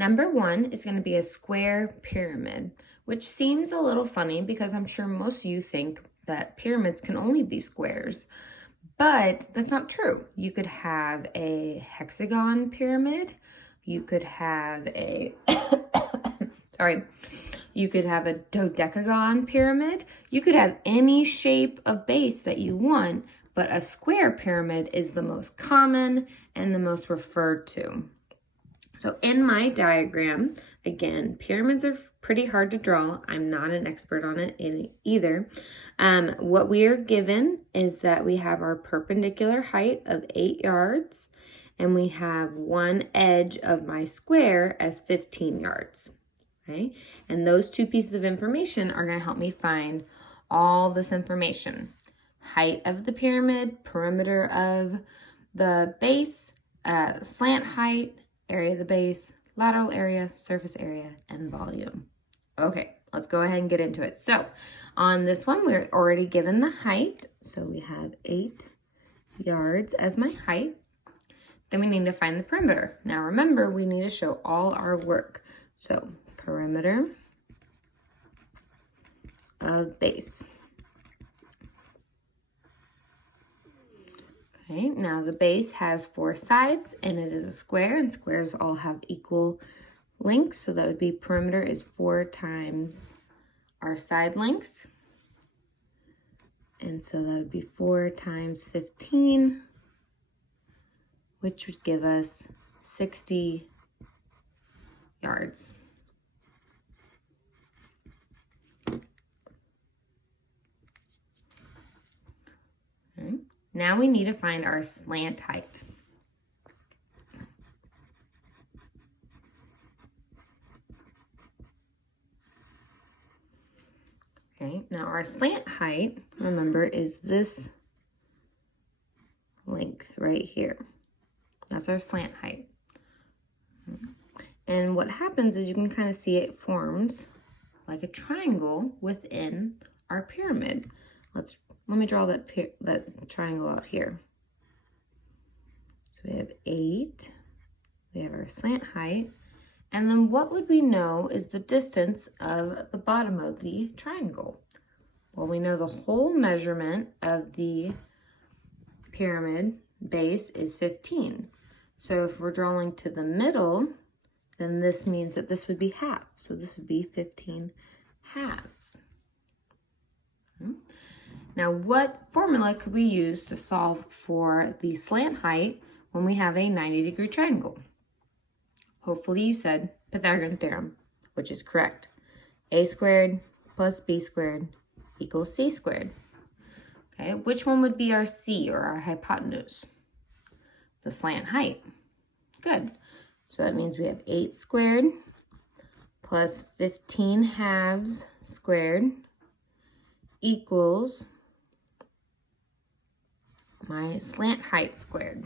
Number 1 is going to be a square pyramid, which seems a little funny because I'm sure most of you think that pyramids can only be squares, but that's not true. You could have a hexagon pyramid, you could have a, you could have a dodecagon pyramid, you could have any shape of base that you want, but a square pyramid is the most common and the most referred to. So in my diagram, again, pyramids are pretty hard to draw. I'm not an expert on it either. What we are given is that we have our perpendicular height of 8 yards, and we have one edge of my square as 15 yards. Okay, and those two pieces of information are going to help me find all this information. Height of the pyramid, perimeter of the base, slant height, area of the base, lateral area, surface area, and volume. Okay, let's go ahead and get into it. So on this one, we're already given the height. So we have 8 yards as my height. Then we need to find the perimeter. Now remember, we need to show all our work. So perimeter of base. Okay, now the base has 4 sides and it is a square, and squares all have equal lengths. So that would be perimeter is 4 times our side length. And so that would be 4 times 15, which would give us 60 yards. Okay. Now we need to find our slant height. Okay, now our slant height, remember, is this length right here. That's our slant height. And what happens is you can kind of see it forms like a triangle within our pyramid. Let me draw that triangle out here. So we have 8, we have our slant height, and then what would we know is the distance of the bottom of the triangle? Well, we know the whole measurement of the pyramid base is 15. So if we're drawing to the middle, then this means that this would be half. So this would be 15 halves. Now, what formula could we use to solve for the slant height when we have a 90-degree triangle? Hopefully you said Pythagorean theorem, which is correct. A squared plus B squared equals C squared. Okay, which one would be our C, or our hypotenuse? The slant height. Good. So that means we have 8 squared plus 15 halves squared equals my slant height squared.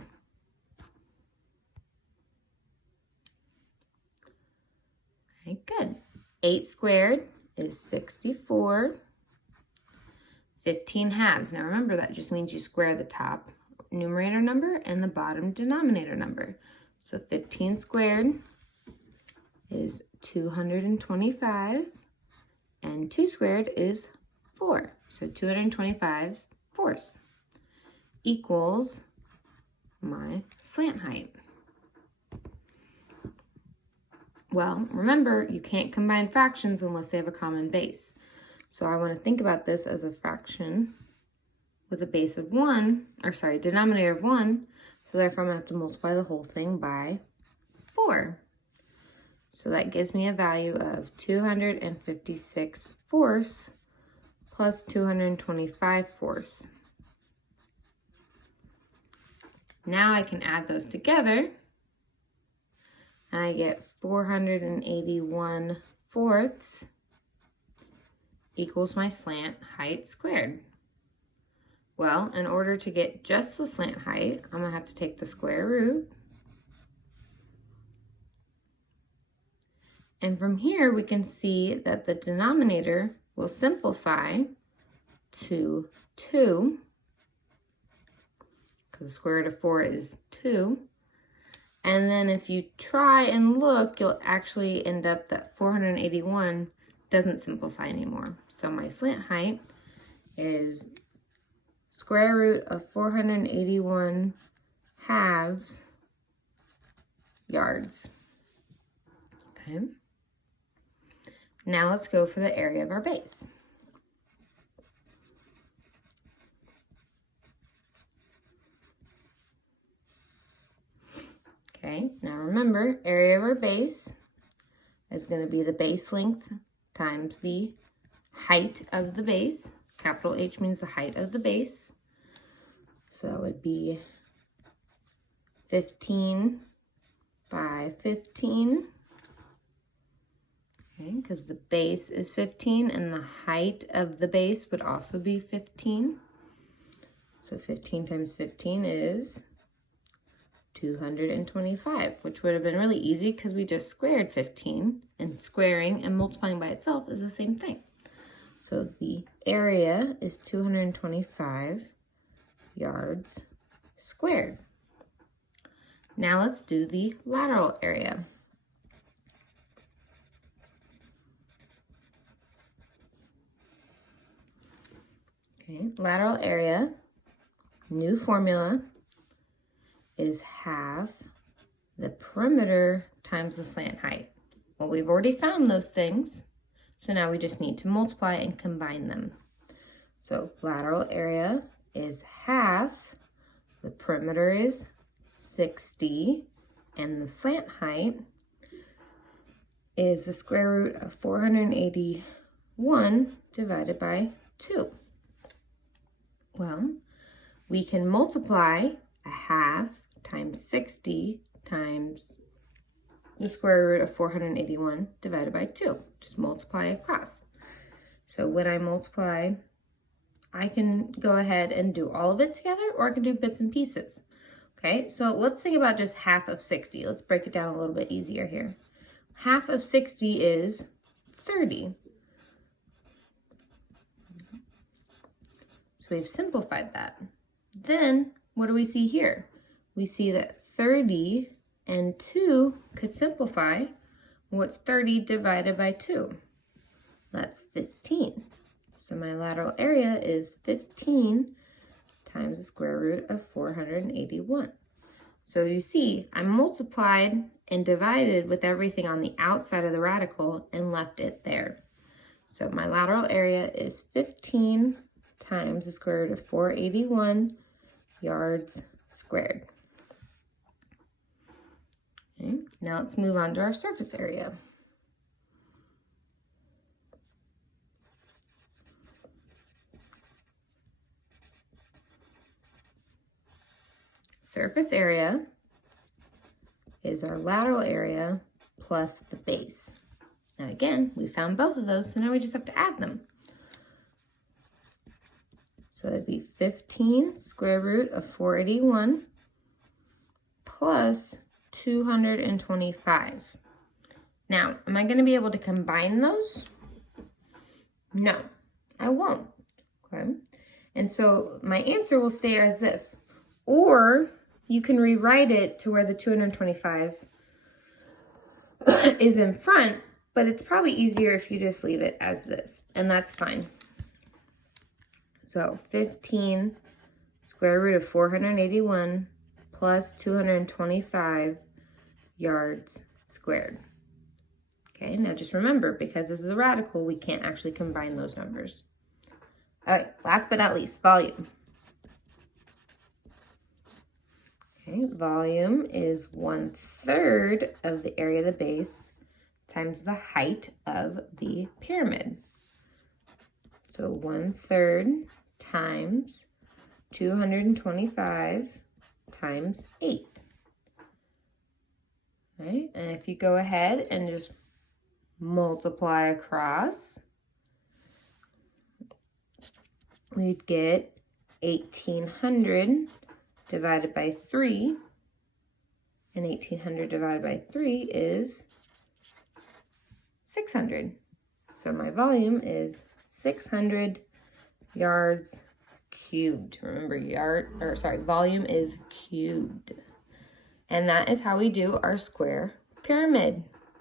Okay, good. 8 squared is 64. 15 halves. Now remember, that just means you square the top numerator number and the bottom denominator number. So 15 squared is 225, and 2 squared is 4. So 225 fourths equals my slant height. Well, remember, you can't combine fractions unless they have a common base. So I want to think about this as a fraction with a base of 1, or sorry, denominator of 1. So therefore I'm going to have to multiply the whole thing by 4. So that gives me a value of 256 fourths plus 225 fourths. Now I can add those together, and I get 481 fourths equals my slant height squared. Well, in order to get just the slant height, I'm going to have to take the square root. And from here, we can see that the denominator will simplify to 2, because the square root of 4 is 2. And then if you try and look, you'll actually end up that 481 doesn't simplify anymore. So my slant height is square root of 481 halves yards. Okay. Now let's go for the area of our base. Okay, now remember, area of our base is going to be the base length times the height of the base. Capital H means the height of the base. So that would be 15 by 15. Okay, because the base is 15 and the height of the base would also be 15. So 15 times 15 is 225, which would have been really easy because we just squared 15, and squaring and multiplying by itself is the same thing. So the area is 225 yards squared. Now let's do the lateral area. Okay, lateral area, new formula, is half the perimeter times the slant height. Well, we've already found those things, so now we just need to multiply and combine them. So lateral area is half, the perimeter is 60, and the slant height is the square root of 481 divided by 2. Well, we can multiply a half times 60 times the square root of 481 divided by 2. Just multiply across. So when I multiply, I can go ahead and do all of it together, or I can do bits and pieces. Okay, so let's think about just half of 60. Let's break it down a little bit easier here. Half of 60 is 30. So we've simplified that. Then what do we see here? We see that 30 and 2 could simplify. What's 30 divided by 2? That's 15. So my lateral area is 15 times the square root of 481. So you see, I multiplied and divided with everything on the outside of the radical and left it there. So my lateral area is 15 times the square root of 481 yards squared. Okay, now let's move on to our surface area. Surface area is our lateral area plus the base. Now again, we found both of those, so now we just have to add them. So it'd be 15 square root of 481 plus 225. Now, am I going to be able to combine those? No, I won't. Okay. And so my answer will stay as this. Or you can rewrite it to where the 225 is in front, but it's probably easier if you just leave it as this, and that's fine. So 15 square root of 481 plus 225 yards squared. Okay, now just remember, because this is a radical, we can't actually combine those numbers. All right, last but not least, volume. Okay, volume is 1/3 of the area of the base times the height of the pyramid. So 1/3 times 225 times 8. Right? And if you go ahead and just multiply across, we'd get 1,800 divided by 3. And 1,800 divided by 3 is 600. So my volume is 600 yards cubed. Remember, volume is cubed. And that is how we do our square pyramid.